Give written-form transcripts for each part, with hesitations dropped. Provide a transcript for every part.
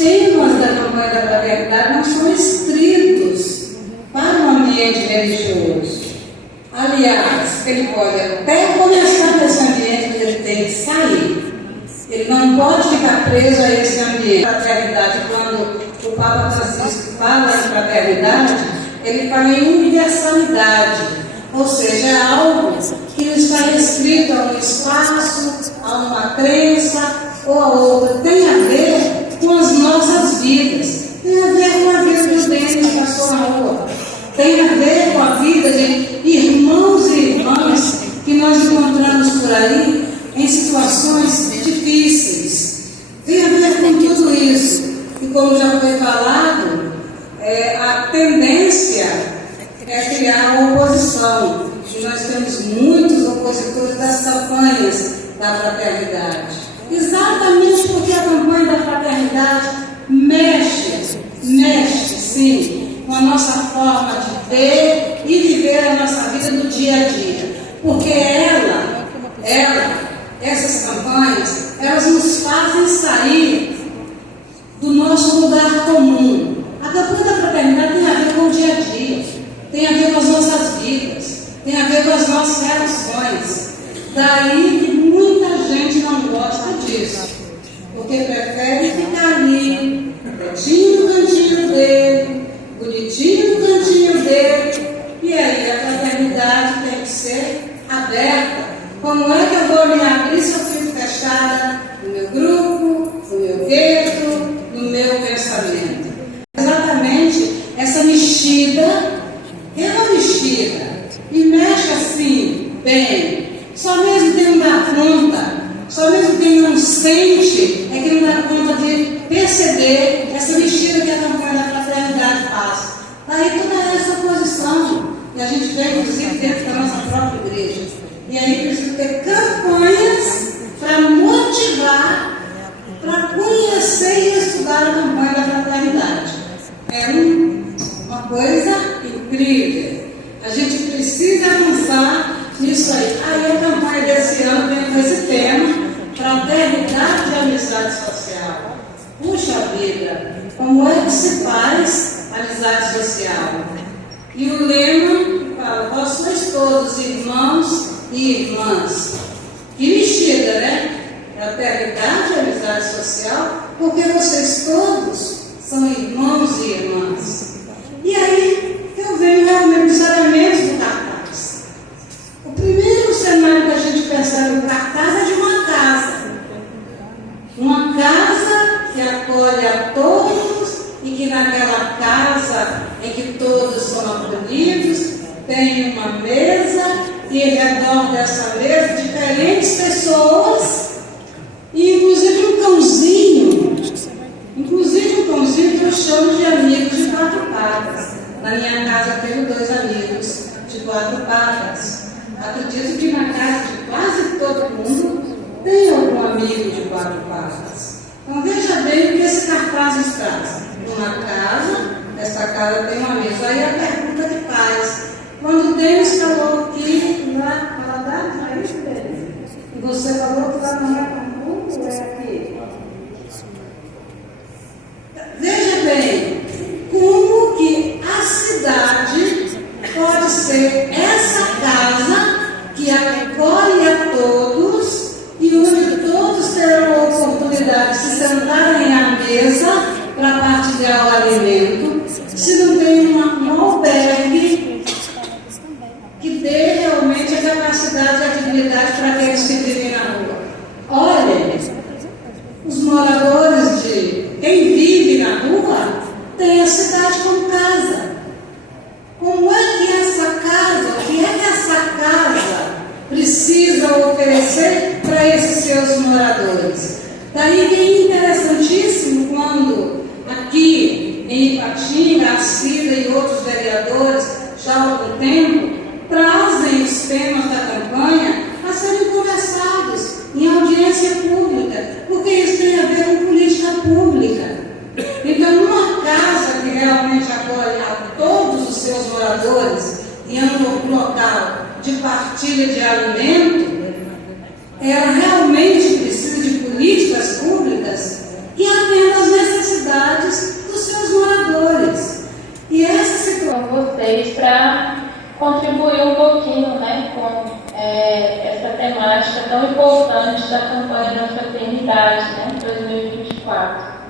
temas da campanha da fraternidade não são estritos para o ambiente religioso. Aliás, ele pode até começar nesse ambiente, mas ele tem que sair. Ele não pode ficar preso a esse ambiente. Fraternidade, quando o Papa Francisco fala em fraternidade, ele fala em universalidade, ou seja, é algo que não está restrito a um espaço, a uma crença ou a outra. Tem a ver com as nossas vidas, tem a ver com a vida dos bens que passou na rua, tem a ver com a vida de irmãos e irmãs que nós encontramos por aí em situações difíceis. Tem a ver com tudo isso. E como já foi falado, a tendência é criar uma oposição. E nós temos muitos opositores das campanhas da fraternidade. Exatamente porque a campanha da fraternidade mexe sim, com a nossa forma de ver e viver a nossa vida do dia a dia. Porque essas campanhas, elas nos fazem sair do nosso lugar comum. A campanha da fraternidade tem a ver com o dia a dia, tem a ver com as nossas vidas, tem a ver com as nossas relações. Daí que muita gente não gosta disso, porque prefere ficar ali, quietinho no cantinho dele, bonitinho no cantinho dele, e aí a fraternidade tem que ser aberta. Como é que eu vou me abrir se eu fico fechada no meu grupo, no meu gueto, no meu pensamento? Exatamente essa mexida, é uma mexida, e mexe assim, bem. Só mesmo quem não dá conta, só mesmo quem não sente, é que não dá conta de perceber essa mexida que a campanha da fraternidade faz. Daí toda essa posição que a gente vê, inclusive, dentro da nossa própria igreja. E aí precisa ter campanhas para motivar, para conhecer e estudar a campanha da fraternidade. É uma coisa incrível. A gente precisa avançar nisso aí. Aí a campanha desse ano vem com esse tema, fraternidade e amizade social. Puxa vida, como é que se faz amizade social? E o lema fala, vós sois todos irmãos e irmãs. Que mexida, né? Fraternidade e amizade social, porque vocês todos são irmãos e irmãs. E aí eu venho realmente os elementos do cartaz. O primeiro cenário que a gente pensa no cartaz é de uma casa. Uma casa que acolhe a todos e que naquela casa em que todos são acolhidos, tem uma mesa e em redor dessa mesa diferentes pessoas e inclusive um cãozinho que eu chamo de amigos de quatro patas. Na minha casa eu tenho 2 amigos de 4 patas. Acredito que na casa de quase todo mundo tem algum amigo de 4 patas. Então veja bem o que esse cartaz nos traz. Uma casa, essa casa tem uma mesa. Aí a pergunta que faz, quando Deus falou que na Paladar, é isso mesmo? E você falou que lá não é Campo, é aqui. Veja bem, como que a cidade pode ser essa casa que acolhe a todos e onde todos terão a oportunidade de se sentarem à mesa para partilhar o alimento, se não tem um albergue que dê realmente a capacidade e a dignidade para aqueles que vivem na rua. Olha, os moradores de quem vive na rua tem a cidade como casa. Como é que essa casa, o que é que essa casa precisa oferecer para esses seus moradores? Daí que é interessantíssimo quando aqui em Ipatinga, a Cida e outros vereadores já há algum tempo trazem os temas da campanha a serem conversados em audiência pública, porque isso tem a ver com política pública. Então, numa casa que realmente acolhe a todos os seus moradores e é um local de partilha de alimento, ela realmente precisa de políticas públicas que atendam às necessidades pouquinho, né, com essa temática tão importante da campanha da fraternidade, né, 2024.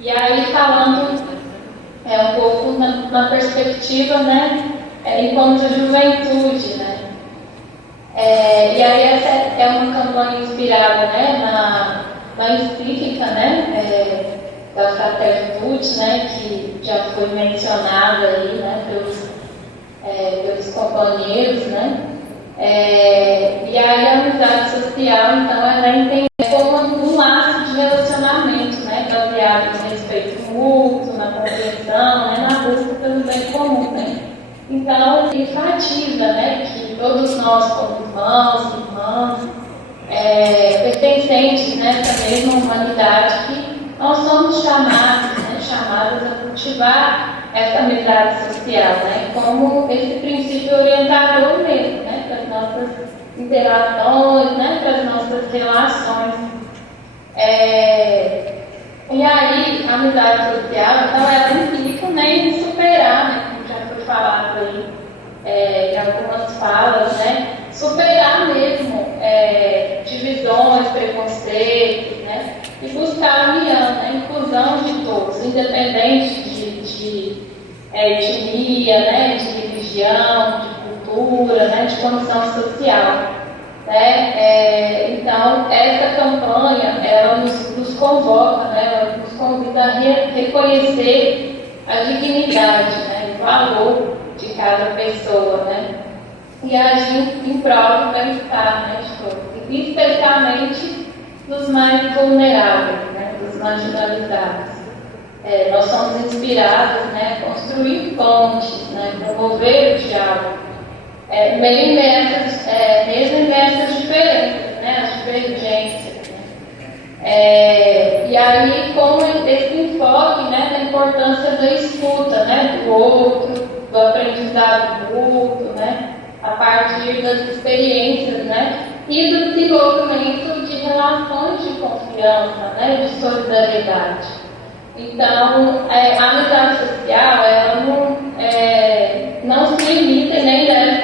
E aí falando um pouco na perspectiva, né, enquanto juventude, né. E aí essa é uma campanha inspirada, né, na encíclica, né, da Fraternitude, né, que já foi mencionada aí, né, pelos companheiros, né. E aí a amizade social, então, ela entende como um laço de relacionamento, né, baseado no respeito mútuo, na compreensão, né, na busca pelo bem comum, né. Então, enfatiza, né, que todos nós, como irmãs, pertencentes nessa mesma humanidade, que nós somos chamadas a cultivar essa amizade social, né, como esse princípio orientador mesmo, né, para as nossas interações, né, para as nossas relações. E aí, a amizade social, então, ela implica, né, em superar, né, como já foi falado aí em algumas falas, né, superar mesmo divisões, preconceitos, né, e buscar a união, né, inclusão de todos, independente de etnia, né, de religião, de cultura, né, de condição social. Né? Então, essa campanha, ela nos convoca, né, ela nos convida a reconhecer a dignidade, né, o valor de cada pessoa, né, e agir em prol do bem-estar, né, de todos, especialmente dos mais vulneráveis, né, dos marginalizados. Nós somos inspirados, né, a construir pontes, né, promover o diálogo, mesmo em essas diferenças, né, as divergências. Né. E aí, com esse enfoque, né, da importância da escuta, né, do outro, do aprendizado mútuo, né, a partir das experiências, né, e do desenvolvimento de relações de confiança, né, de solidariedade. Então, a amizade social, ela não se limita e nem deve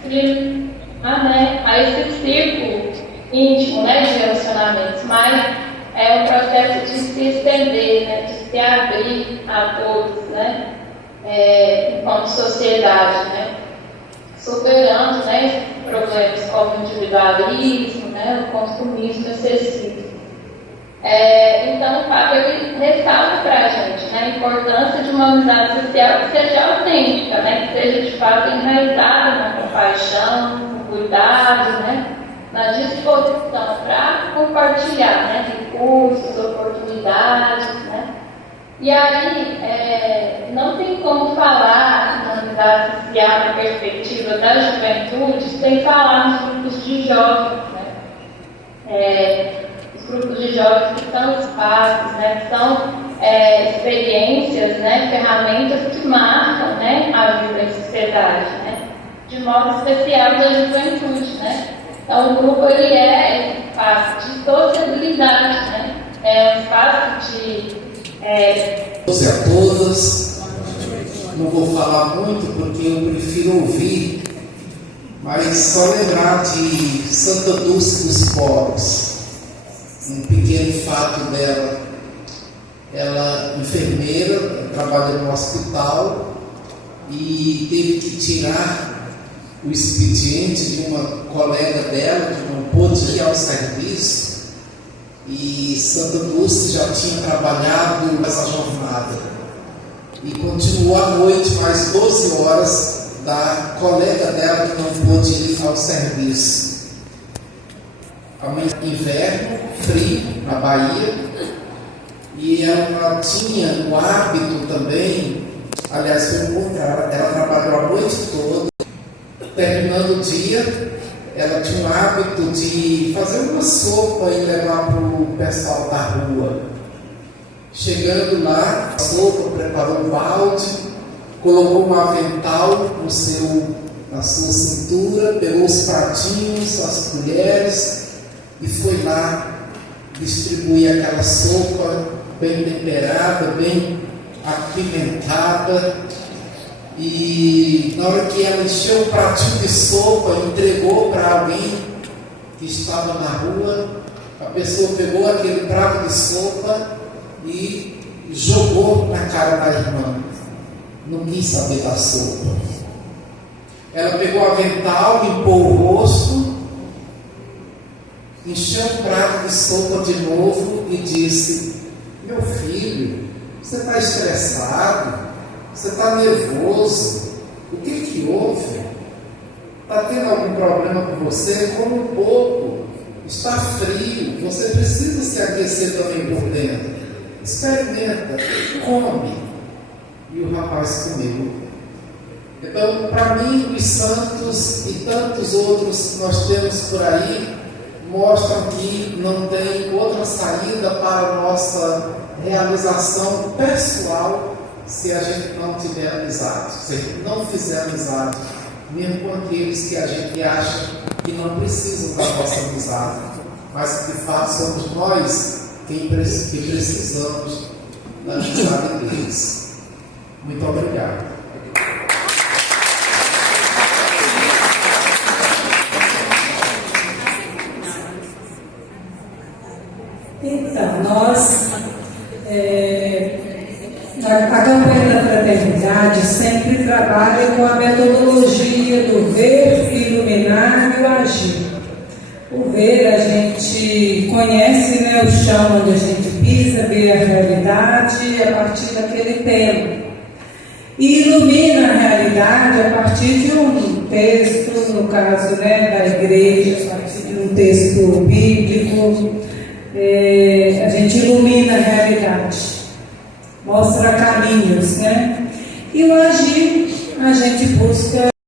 se limitar, né, a esse círculo íntimo, né, de relacionamentos, mas é um processo de se estender, né, de se abrir a todos, né, enquanto sociedade, né, superando, né, problemas como o individualismo, né, o consumismo excessivo. Então, o Papa ele ressalta para a gente, né, a importância de uma amizade social que seja autêntica, né, que seja de fato enraizada na compaixão, no cuidado, né, na disposição para compartilhar, né, recursos, oportunidades, né. E aí, não tem como falar na amizade social na perspectiva da juventude sem falar nos grupos de jovens, né. Os grupos de jovens que são espaços, né, que são experiências, né, ferramentas que marcam, né, a vida em sociedade, né, de modo especial da juventude, né. Então, o grupo ele é um espaço de sociabilidade, né, é um espaço de todos e a todas, não vou falar muito porque eu prefiro ouvir, mas só lembrar de Santa Dulce dos Pobres, um pequeno fato dela. Ela, enfermeira, trabalha no hospital e teve que tirar o expediente de uma colega dela que não pôde ir ao serviço. E Santa Dulce já tinha trabalhado nessa jornada e continuou à noite mais 12 horas da colega dela que não pôde ir ao serviço. Inverno, frio na Bahia, e ela tinha o hábito também, aliás, ela trabalhou a noite toda, terminando o dia. Ela tinha o hábito de fazer uma sopa e levar para o pessoal da rua. Chegando lá, a sopa, preparou um balde, colocou um avental na sua cintura, pegou os pratinhos, as colheres e foi lá distribuir aquela sopa bem temperada, bem apimentada, e na hora que ela encheu o pratinho de sopa, entregou para alguém que estava na rua, a pessoa pegou aquele prato de sopa e jogou na cara da irmã. Não quis saber da sopa. Ela pegou o avental, limpou o rosto, encheu um prato de sopa de novo e disse: meu filho, você está estressado? Você está nervoso? O que houve? Está tendo algum problema com você? Come um pouco. Está frio. Você precisa se aquecer também por dentro. Experimenta. Come. E o rapaz comeu. Então, para mim, os santos e tantos outros que nós temos por aí mostram que não tem outra saída para a nossa realização pessoal se a gente não tiver amizade, se a gente não fizer amizade, mesmo com aqueles que a gente acha que não precisam da nossa amizade, mas que de fato somos nós que precisamos da amizade deles. Muito obrigado. Então, nós, a campanha da fraternidade sempre trabalha com a metodologia do ver, iluminar e o agir. O ver, a gente conhece, né, o chão onde a gente pisa, vê a realidade a partir daquele tema. E ilumina a realidade a partir de um texto, no caso, né, da igreja, a partir de um texto bíblico. A gente ilumina a realidade, mostra caminhos, né? E o agir, a gente busca